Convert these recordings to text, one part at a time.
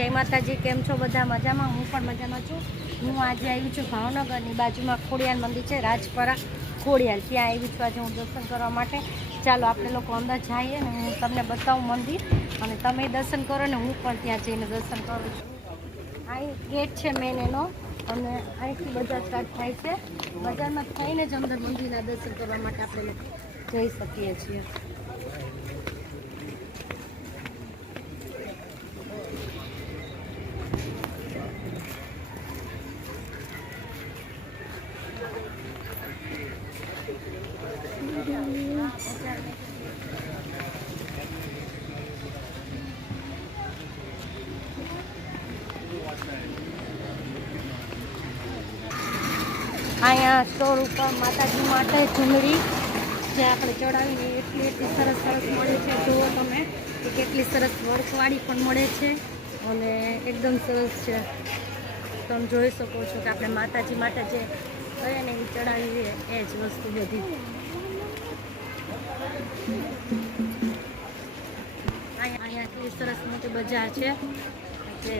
જય માતાજી, કેમ છો બધા? મજામાં? હું પણ મજામાં છું. હું આજે આવી છું ભાવનગરની બાજુમાં ખોડિયાલ મંદિર છે, રાજપરા ખોડિયાલ. ત્યાં આવી છું આજે હું દર્શન કરવા માટે. ચાલો આપણે લોકો અંદર જઈએ ને હું તમને બતાવું મંદિર, અને તમે દર્શન કરો ને હું પણ ત્યાં જઈને દર્શન કરું છું. અહીં ગેટ છે મેન એનો, અને અહીંથી બજાર સ્ટાર્ટ થાય છે. બજારમાં થઈને જ અંદર મંદિરના દર્શન કરવા માટે આપણે જઈ શકીએ છીએ. અહીંયા સ્ટોર ઉપર માતાજી માટે ચુંદડી જે આપણે ચડાવીને એટલી સરસ મળે છે. જુઓ તમે કે કેટલી સરસ વર્કવાળી પણ મળે છે, અને એકદમ સરસ છે. તમે જોઈ શકો છો કે આપણે માતાજી માટે જે કહીએ ને એ ચડાવી એ જ વસ્તુ બધી. અહીંયા કેટલી સરસ મોટી બજાર છે કે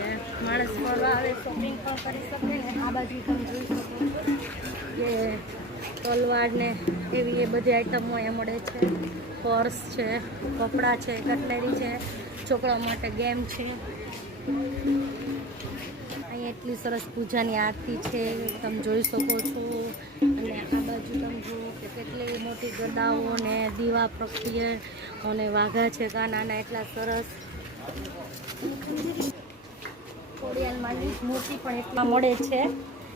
માણસ ફરવા આવે, શોપિંગ પણ કરી શકે ને. આ બાજુ તમે જોઈ શકો છો કે તલવાર ને એવી એ બધી આઈટમો અહીંયા મળે છે. પર્સ છે, કપડાં છે, કટલેરી છે, છોકરાઓ માટે ગેમ છે. અહીંયા એટલી સરસ પૂજાની આરતી છે, તમે જોઈ શકો છો. અને આ બાજુ તમે જુઓ કે કેટલી મોટી ગદાઓ ને દીવા પ્રગટીએ અને વાઘા છે કાનાના એટલા સરસ. ખોડિયાલમાંની મૂર્તિ પણ એટલા મળે છે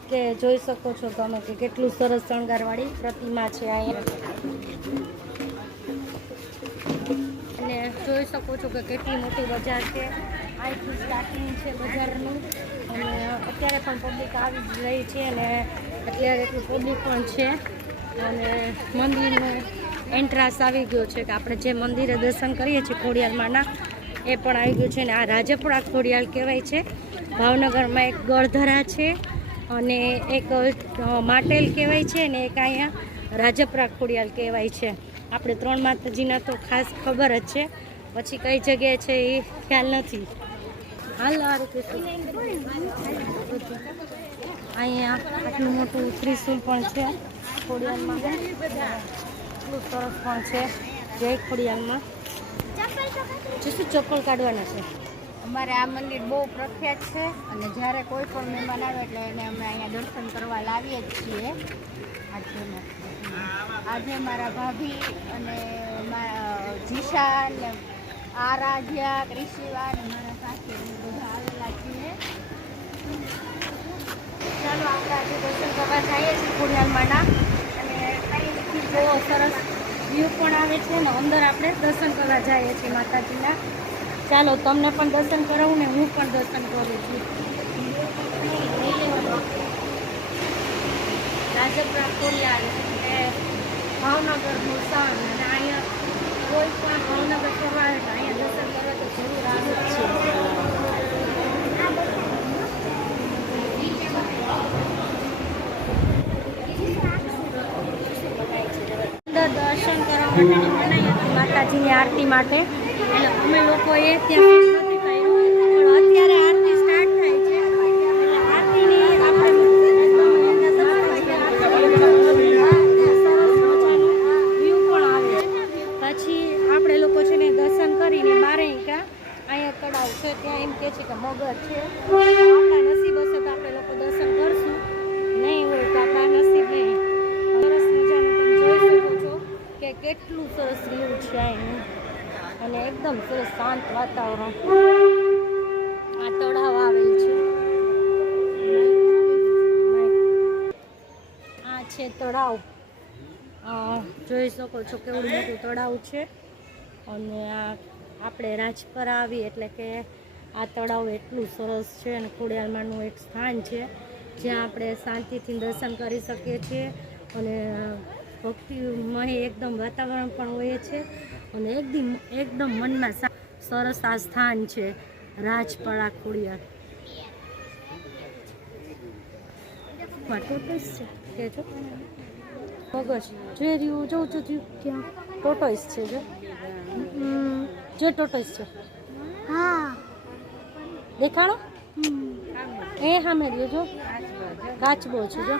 કે જોઈ શકો છો તમે કે કેટલું સરસ શણગારવાળી પ્રતિમા છે અહીંયા. અને જોઈ શકો છો કે કેટલી મોટી બજાર છે. અહીંથી સ્ટાર્ટિંગ છે બજારનું, અને અત્યારે પણ પબ્લિક આવી જ રહી છે, અને અત્યારે એટલું પબ્લિક પણ છે. અને મંદિરનું એન્ટ્રાન્સ આવી ગયો છે કે આપણે જે મંદિરે દર્શન કરીએ છીએ ખોડિયાલમાંના એ પણ આવી ગયું છે. ને આ રાજપરા ખોડિયાલ કહેવાય છે. ભાવનગરમાં એક ગળધરા છે, અને એક માટેલ કહેવાય છે, ને એક અહીંયા રાજપરા ખોડિયાલ કહેવાય છે. આપણે ત્રણ માતાજીના તો ખાસ ખબર જ છે, પછી કઈ જગ્યાએ છે એ ખ્યાલ નથી. હાલ અહીંયા આટલું મોટું ત્રિશુલ પણ છે ખોડિયાલમાં. એટલું સરસ પણ છે જય ખોડિયાલમાં. શું ચપ્પલ કાઢવાના છે? અમારે આ મંદિર બહુ પ્રખ્યાત છે, અને જ્યારે કોઈ પણ મહેમાન આવે એટલે એને અમે અહીંયા દર્શન કરવા લાવીએ જ છીએ. આજે મારા ભાભી અને જીશા ને આરાધ્યા, ક્રિશિવા અને મારા સાથે બધા આવેલા છીએ. ચાલો આપણે આજે દર્શન કરવા જઈએ છીએ ખોડિયાલમાંના, અને અહીંથી બહુ સરસ વ્યૂ પણ આવે છે ને અંદર આપણે દર્શન કરવા જઈએ છીએ માતાજીના. ચાલો તમને પણ દર્શન કરાવું ને હું પણ દર્શન કરું છું. રાજપરા ખોડિયાલ એ ભાવનગરનું સ્થાન, અને અહીંયા કોઈ પણ ભાવનગર ફરવા આવે તો અહીંયા દર્શન કરવા તો જરૂર આવે જ છે. અંદર દર્શન કરવા માટે બનાવ્યા માતાજીની આરતી માટે, એટલે અમે લોકોએ ત્યાં નથી કર્યું, પણ અત્યારે આરતી સ્ટાર્ટ થાય છે એટલે આરતીની આપણે વ્યૂ પણ આવે. પછી આપણે લોકો છે ને દર્શન કરીને બારે અહીંયા તળાવ છે ત્યાં એમ કહે છે કે મગર છે. આપણા નસીબ હશે તો આપણે લોકો દર્શન કરશું, નહીં હોય તો આપણા નસીબ નહીં. સરસ મજાનું તમે જોઈ શકો છો કે કેટલું સરસ વ્યૂ છે અહીંનું, અને એકદમ સરસ શાંત વાતાવરણ. આ તળાવ આવેલ છે, આ છે તળાવ. જોઈ શકો છો કેવડું મોટું તળાવ છે. અને આ આપણે રાજપરા આવી એટલે કે આ તળાવ એટલું સરસ છે, અને ખોડિયાલમાંનું એક સ્થાન છે જ્યાં આપણે શાંતિથી દર્શન કરી શકીએ છીએ, અને ભક્તિમય એકદમ વાતાવરણ પણ હોય છે, અને એકદમ મનમાં સરસ આ સ્થાન છે રાજપરા ખોડિયાલ. ટોટોઈસ છે કે જો મગજ જોઈ રહ્યું જોઉં છું ક્યાં ટોટોઈસ છે જો ટોટોઈસ છે. હા દેખાણો એ સામે રહ્યો જો કાચબો છે જો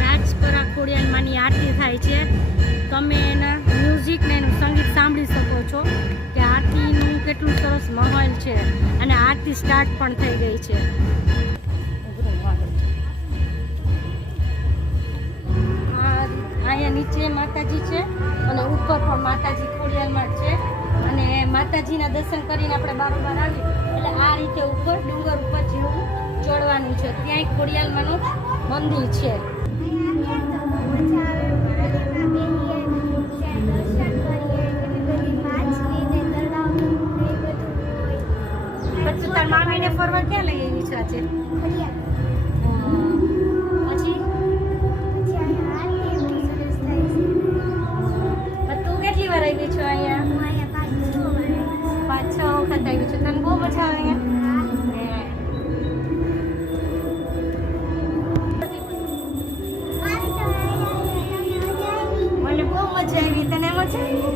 રાજપરા ખોડિયાલમાંની આરતી થાય છે. તમે એના મ્યુઝિક ને એનું સંગીત સાંભળી શકો છો કે આરતીનું કેટલું સરસ માહોલ છે અને આરતી સ્ટાર્ટ પણ થઈ ગઈ છે. અહીંયા નીચે માતાજી છે અને ઉપર પણ માતાજી ખોડિયાલમાં છે અને માતાજીના દર્શન કરીને આપણે બારોબાર આવી એટલે આ રીતે ઉપર ડુંગર ઉપર જેવું ચડવાનું છે. ત્યાં ખોડિયાલમાંનું મંદિર છે. પછી તાર મામીને ફરવા ક્યાં લઈ આવી છે આજે? તું કેટલી વાર આવી છો અહીંયા? 5-6 વખત આવી છું. તને બહુ મજા આવે અહીંયા? મને બહુ મજા આવી. તને મજા આવી?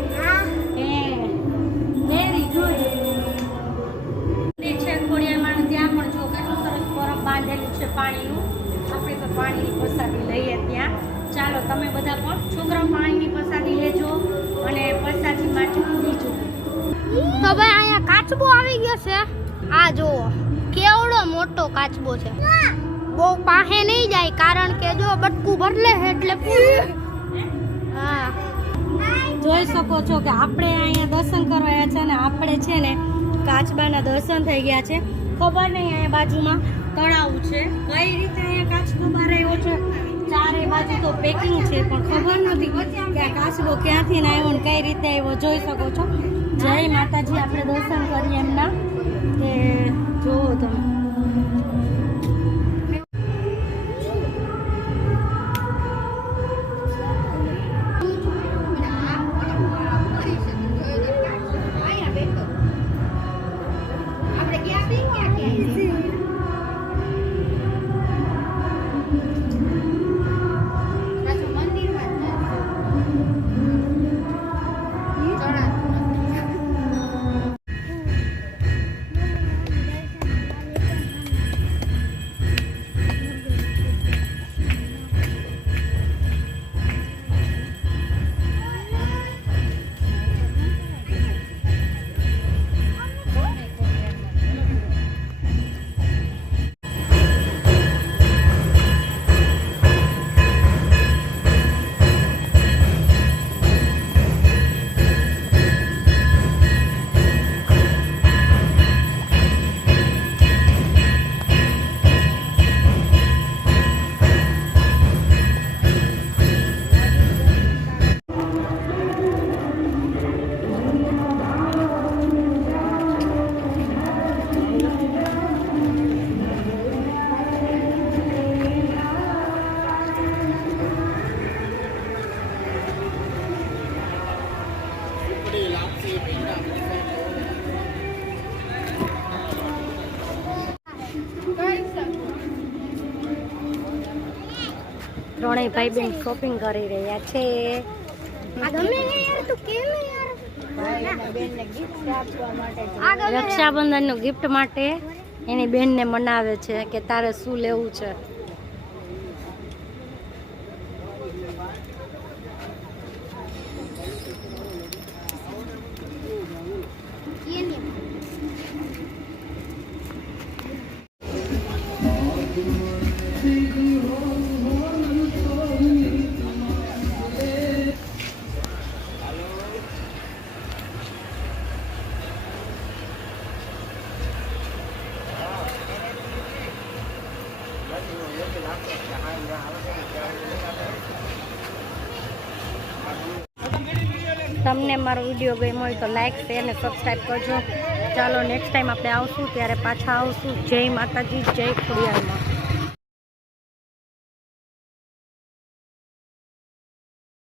Very good. ખોડિયાલમાં ત્યાં પણ જો કેટલું સરસ બરફ બાંધેલું છે પાણીનું. આપણે તો પાણીની પ્રસાદી લઈએ ત્યાં. ચાલો તમે બધા પણ છોકરાઓ પાણીની પ્રસાદી લેજો અને પ્રસાદી માટે બીજો. તો ભાઈ અહીંયા કાચબો આવી ગયો છે. આ જુઓ કેવડો મોટો કાચબો છે. બહુ પાસે નહીં જાય કારણ કે જો બટકું ભરલે એટલે હા જોઈ શકો છો કે આપણે અહીંયા દર્શન કરવા આવ્યા છે અને આપણે છે ને કાચબાના દર્શન થઈ ગયા છે. ખબર નહીં અહીંયા બાજુમાં તળાવ છે. કઈ રીતે અહીંયા કાચબો બહાર આવ્યો છે? ચારે બાજુ તો પેકિંગ છે પણ ખબર નથી કે આ કાચબો ક્યાંથી આવ્યો ને કઈ રીતે આવ્યો. જોઈ શકો છો. જય માતાજી. આપણે દર્શન કરીએ એમના કે જોવો તમે. ત્રણેય ભાઈ બેન શોપિંગ કરી રહ્યા છે. રક્ષાબંધનનું ગિફ્ટ માટે એની બેનને મનાવે છે કે તારે શું લેવું છે. તમને મારો વિડીયો ગમ્યો હોય તો લાઈક શેર અને સબસ્ક્રાઈબ કરજો. ચાલો નેક્સ્ટ ટાઈમ આપણે આવશું ત્યારે પાછા આવશું. જય માતાજી, જય ખોડિયારમાં.